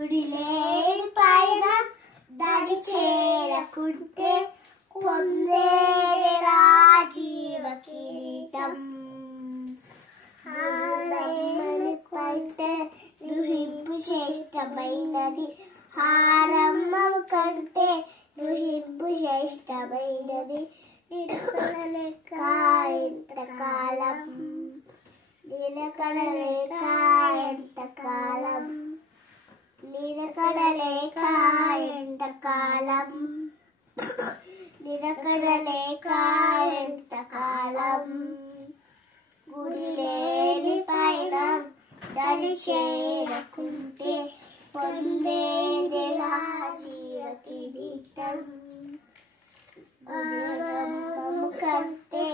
గుడిలేని పైన దరి చేరకుంటే పొందేరా జీవ కిరీటం. హారమ్మని కంటే రుహింపు శ్రేష్టమైనది, హారమ్మము కంటే రుహింపు శ్రేష్టమైనది. నిలకడలేక ఎంతకాలం, నిలకడలేక ఎంతకాలం, నిలకడలేక ఎంతకాలం, నిలకడలేక ఎంతకాలం. గుడిలేని పైన దరి చేరకుంటే పొందేదెలా జీవ కిరీటం. హారమ్మము కంటే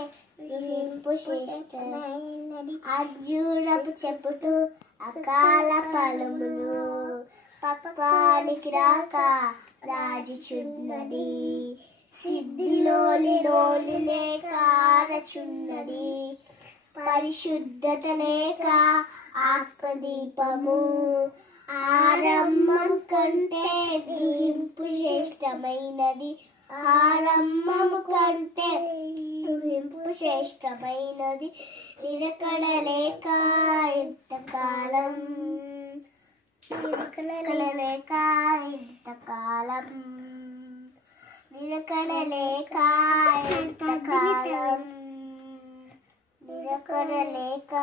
రుహింపు శ్రేష్టమైనది, అర్జునపు చెప్పుతూ అకాల ఫలములు పక్వానికి రాక రాజుచున్నది. సిద్ధిలోని లోని లేక ఆరచున్నది, పరిశుద్ధత లేక ఆత్మదీపము. హారమ్మం కంటే రుహింపు శ్రేష్టమైనది, హారమ్మము కంటే రుహింపు శ్రేష్టమైనది. నిలకడలేక ఎంతకాలం, నిలకడలేక ఎంతకాలం, నిలకడలేక ఎంతకాలం, నిలకడలేక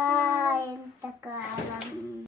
ఎంతకాలం.